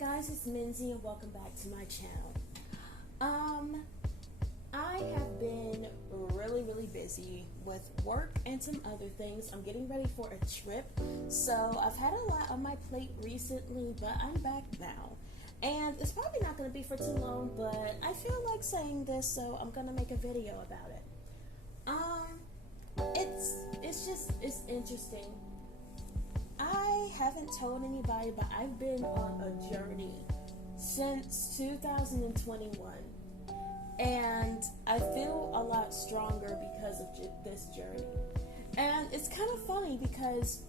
guys, it's Minzy and welcome back to my channel. I have been really busy with work and some other things. I'm getting ready for a trip, so I've had a lot on my plate recently, but I'm back now. And it's probably not going to be for too long, but I feel like saying this, so I'm going to make a video about it. It's interesting. I haven't told anybody, but I've been on a journey since 2021, and I feel a lot stronger because of this journey. And it's kind of funny because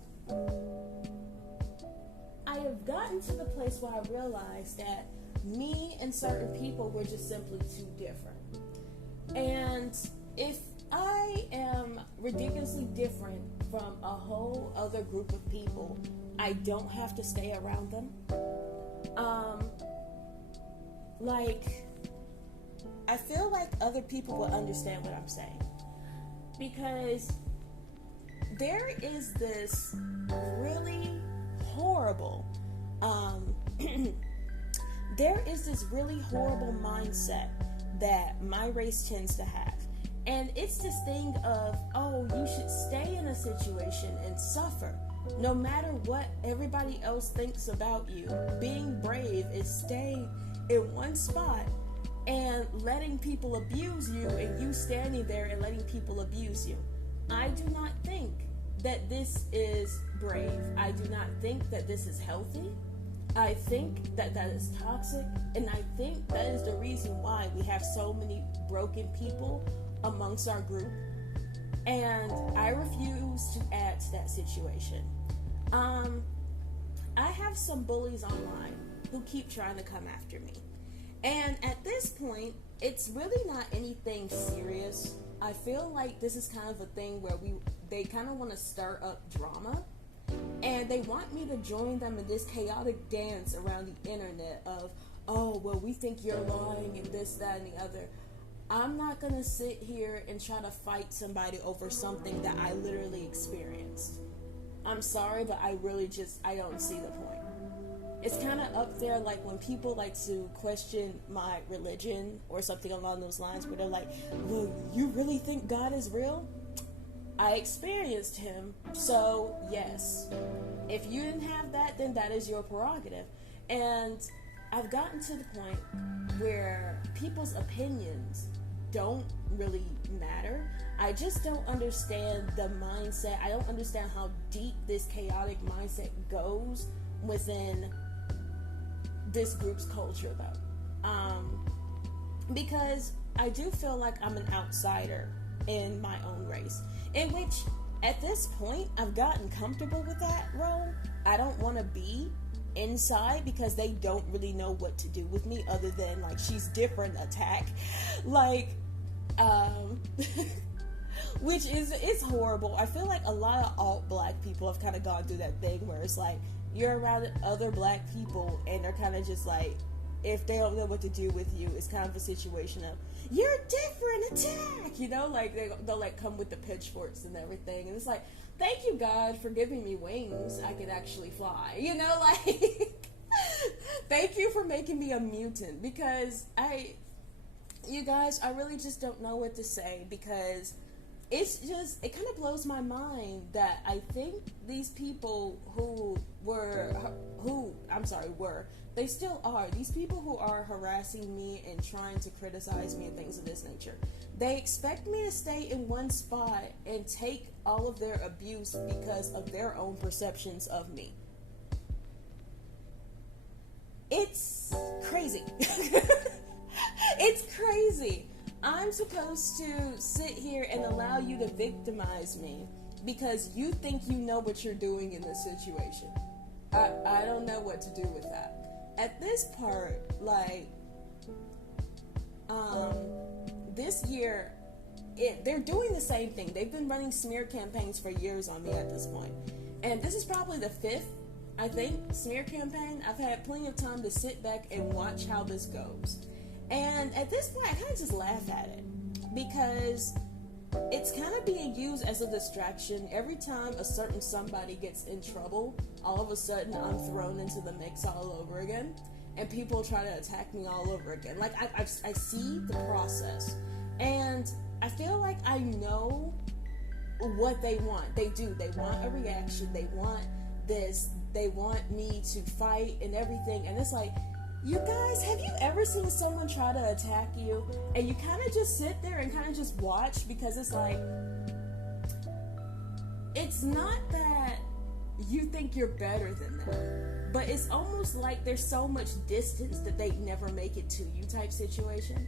I have gotten to the place where I realized that me and certain people were just simply too different. And if I am ridiculously different from a whole other group of people, I don't have to stay around them. I feel like other people will understand what I'm saying, because there is this really horrible mindset that my race tends to have. And it's this thing of, oh, you should stay in a situation and suffer. No matter what everybody else thinks about you, being brave is staying in one spot and letting people abuse you, and you standing there and letting people abuse you. I do not think that this is brave. I do not think that this is healthy. I think that that is toxic, and I think that is the reason why we have so many broken people amongst our group, and I refuse to add to that situation. I have some bullies online who keep trying to come after me, and at this point, it's really not anything serious. I feel like this is kind of a thing where they kind of want to stir up drama, and they want me to join them in this chaotic dance around the internet of, oh, well, we think you're lying and this, that, and the other. I'm not going to sit here and try to fight somebody over something that I literally experienced. I'm sorry, but I don't see the point. It's kind of up there like when people like to question my religion or something along those lines, where they're like, well, you really think God is real? I experienced him, so yes. If you didn't have that, then that is your prerogative. And I've gotten to the point where people's opinions don't really matter. I just don't understand the mindset. I don't understand how deep this chaotic mindset goes within this group's culture, though. Because I do feel like I'm an outsider in my own race, in which at this point I've gotten comfortable with that role. I don't want to be inside because they don't really know what to do with me other than like, she's different, attack, which is, it's horrible. I feel like a lot of alt black people have kind of gone through that thing where it's like, you're around other black people and they're kind of just like, if they don't know what to do with you, it's kind of a situation of, you're different, attack, you know, like they'll like come with the pitchforks and everything, and it's like, thank you, God, for giving me wings. I could actually fly, you know, like, thank you for making me a mutant, because you guys, I really just don't know what to say, because it kind of blows my mind that I think these people they still are, these people who are harassing me and trying to criticize me and things of this nature, they expect me to stay in one spot and take all of their abuse because of their own perceptions of me. It's crazy. It's crazy. I'm supposed to sit here and allow you to victimize me because you think you know what you're doing in this situation. I don't know what to do with that. At this part, like, this year, they're doing the same thing. They've been running smear campaigns for years on me at this point. And this is probably the 5th, I think, smear campaign. I've had plenty of time to sit back and watch how this goes. And at this point, I kind of just laugh at it, because it's kind of being used as a distraction. Every time a certain somebody gets in trouble, all of a sudden I'm thrown into the mix all over again. and people try to attack me all over again. Like, I see the process, and I feel like I know what they want. They do. They want a reaction. They want this. They want me to fight and everything. And it's like, you guys, have you ever seen someone try to attack you and you kind of just sit there and kind of just watch? Because it's like, it's not that you think you're better than them, but it's almost like there's so much distance that they never make it to you type situation.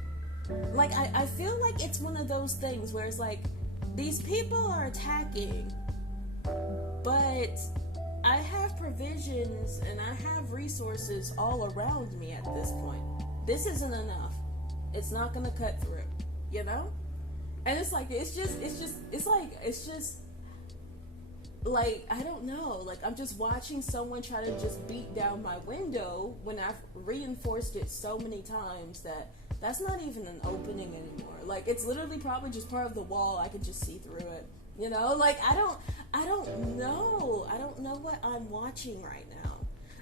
Like, I feel like it's one of those things where it's like, these people are attacking, but I have provisions and I have resources all around me at this point. This isn't enough. It's not gonna cut through, you know? And it's like, it's just like, I don't know, like, I'm just watching someone try to just beat down my window when I've reinforced it so many times that that's not even an opening anymore. Like, it's literally probably just part of the wall. I can just see through it. You know, like, I don't know. I don't know what I'm watching right now.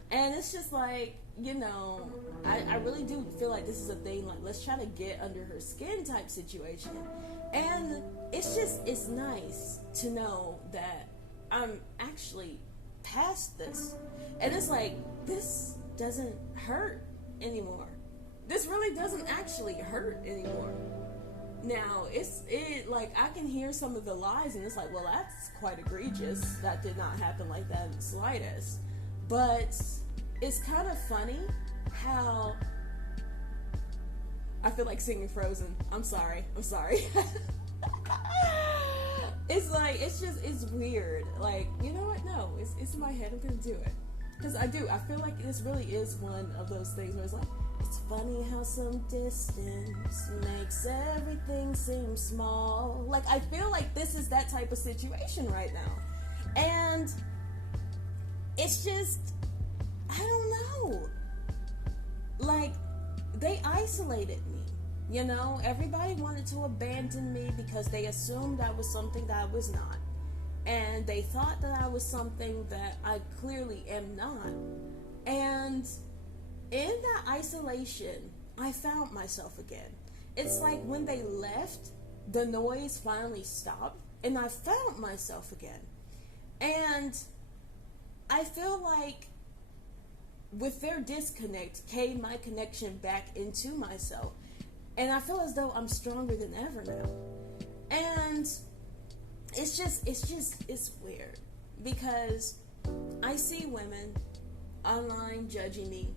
And it's just like, you know, I really do feel like this is a thing, like, let's try to get under her skin type situation. And it's nice to know that I'm actually past this. And it's like, this doesn't hurt anymore. This really doesn't actually hurt anymore. Now, like, I can hear some of the lies, and it's like, well, that's quite egregious. That did not happen like that in the slightest. But it's kind of funny how I feel like singing Frozen. I'm sorry. It's like, it's weird. Like, you know what? No, it's in my head. I'm gonna do it. Because I feel like this really is one of those things where it's like, it's funny how some distance makes everything seem small. Like, I feel like this is that type of situation right now. And it's just, I don't know. Like, they isolated me. You know, everybody wanted to abandon me because they assumed I was something that I was not. And they thought that I was something that I clearly am not. And in that isolation, I found myself again. It's like when they left, the noise finally stopped, and I found myself again. And I feel like with their disconnect came my connection back into myself. And I feel as though I'm stronger than ever now. And it's weird. Because I see women online judging me,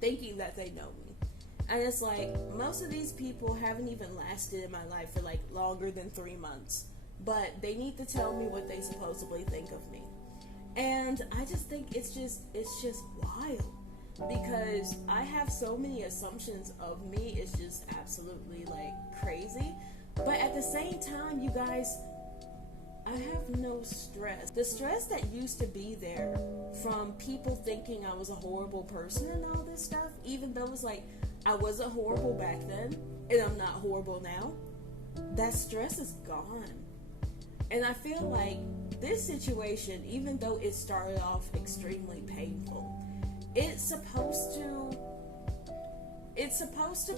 thinking that they know me. And it's like, most of these people haven't even lasted in my life for like longer than 3 months. But they need to tell me what they supposedly think of me. And I just think it's just wild. Because I have so many assumptions of me, it's just absolutely like crazy. But at the same time, you guys, I have no stress. The stress that used to be there from people thinking I was a horrible person and all this stuff, even though it's like I wasn't horrible back then and I'm not horrible now, that stress is gone. And I feel like this situation, even though it started off extremely painful, it's supposed to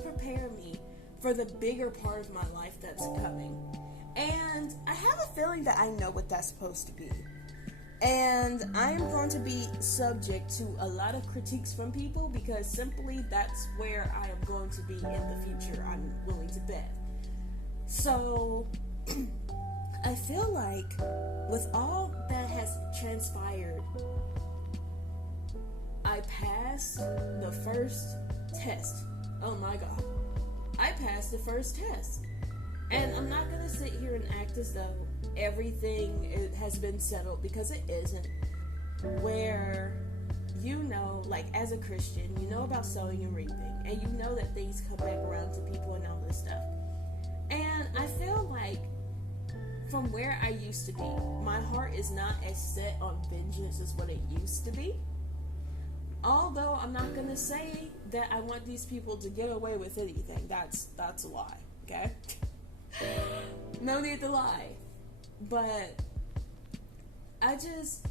prepare me for the bigger part of my life that's coming. And I have a feeling that I know what that's supposed to be. And I'm going to be subject to a lot of critiques from people because simply that's where I am going to be in the future, I'm willing to bet. So I feel like with all that has transpired, I passed the first test. Oh my God. I passed the first test. And I'm not going to sit here and act as though everything has been settled, because it isn't. Where, you know, like as a Christian, you know about sowing and reaping, and you know that things come back around to people and all this stuff. And I feel like from where I used to be, my heart is not as set on vengeance as what it used to be. Although I'm not going to say that I want these people to get away with anything. That's a lie, okay? No need to lie. But I just,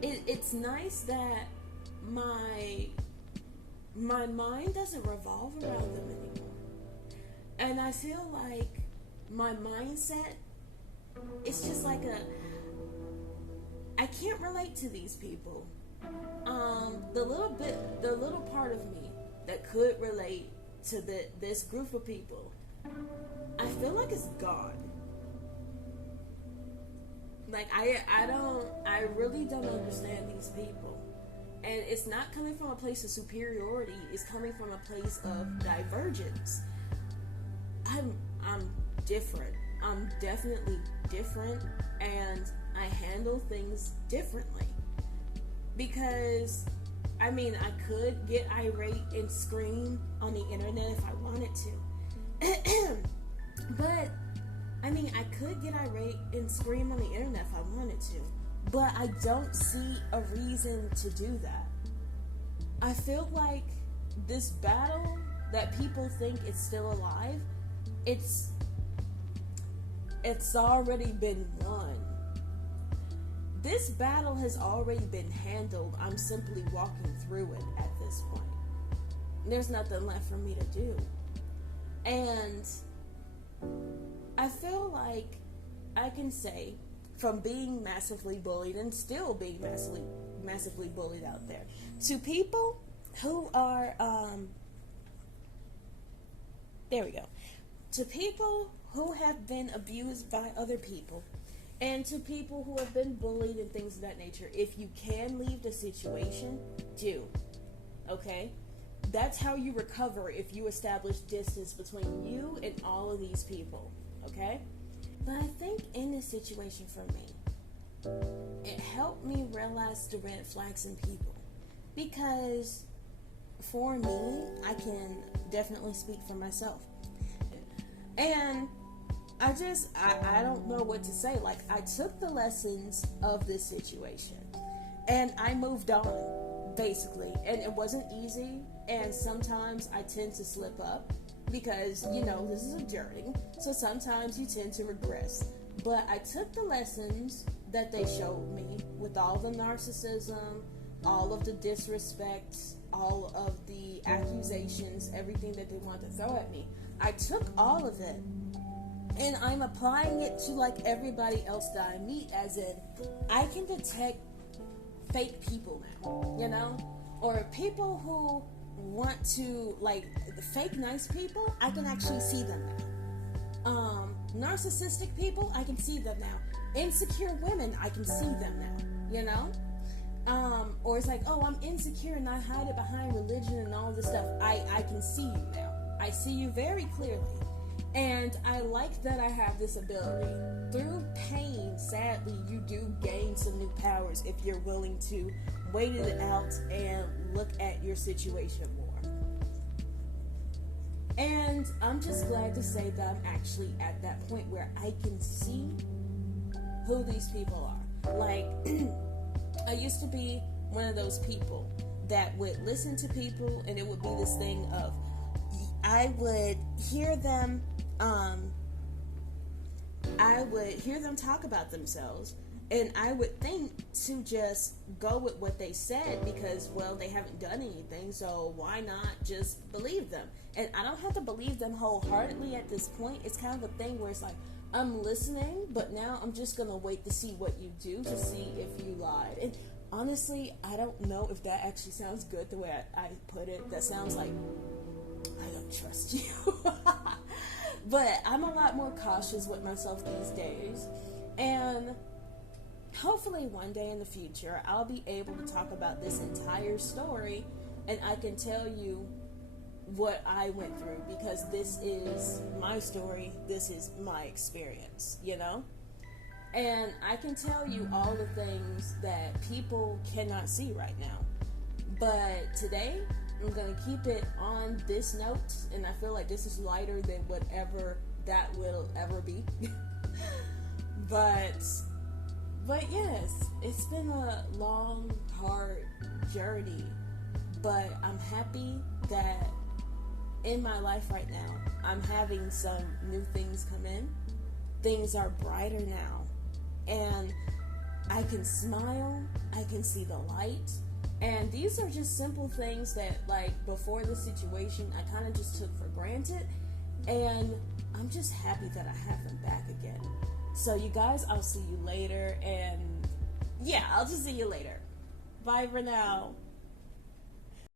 it's nice that my my mind doesn't revolve around them anymore. And I feel like my mindset, it's just like I can't relate to these people. The little part of me that could relate to this group of people, I feel like it's gone. Like I really don't understand these people. And it's not coming from a place of superiority, it's coming from a place of divergence. I'm different. I'm definitely different, and I handle things differently. Because, I mean, I could get irate and scream on the internet if I wanted to. But, I mean, I could get irate and scream on the internet if I wanted to. But I don't see a reason to do that. I feel like this battle that people think is still alive, it's already been won. This battle has already been handled. I'm simply walking through it at this point. There's nothing left for me to do. And I feel like I can say, from being massively bullied and still being massively bullied out there, to people who are, to people who have been abused by other people, and to people who have been bullied and things of that nature, if you can leave the situation, do. Okay? That's how you recover if you establish distance between you and all of these people. Okay? But I think in this situation for me, it helped me realize the red flags in people. Because for me, I can definitely speak for myself. And I don't know what to say. Like, I took the lessons of this situation and I moved on, basically. And it wasn't easy, and sometimes I tend to slip up because, this is a journey. So sometimes you tend to regress. But I took the lessons that they showed me with all the narcissism, all of the disrespect, all of the accusations, everything that they wanted to throw at me. I took all of it, and I'm applying it to like everybody else that I meet, as in I can detect fake people now, or people who want to, like, the fake nice people, I can actually see them now. Narcissistic people, I can see them now. Insecure women, I can see them now, or it's like, oh, I'm insecure and I hide it behind religion and all this stuff. I can see you now. I see you very clearly. And I like that I have this ability. Through pain, sadly, you do gain some new powers if you're willing to wait it out and look at your situation more. And I'm just glad to say that I'm actually at that point where I can see who these people are. Like, I used to be one of those people that would listen to people, and it would be this thing of, I would hear them talk about themselves, and I would think to just go with what they said because, well, they haven't done anything, so why not just believe them? And I don't have to believe them wholeheartedly at this point. It's kind of a thing where it's like, I'm listening, but now I'm just gonna wait to see what you do, to see if you lied. And honestly, I don't know if that actually sounds good the way I put it. That sounds like I don't trust you. But I'm a lot more cautious with myself these days. And hopefully one day in the future, I'll be able to talk about this entire story and I can tell you what I went through, because this is my story. This is my experience, And I can tell you all the things that people cannot see right now. But today, I'm going to keep it on this note, and I feel like this is lighter than whatever that will ever be. But yes, it's been a long, hard journey, but I'm happy that in my life right now, I'm having some new things come in. Things are brighter now, and I can smile, I can see the light, And these are just simple things that, like, before the situation, I kind of just took for granted. And I'm just happy that I have him back again. So, you guys, I'll see you later. And yeah, I'll just see you later. Bye for now.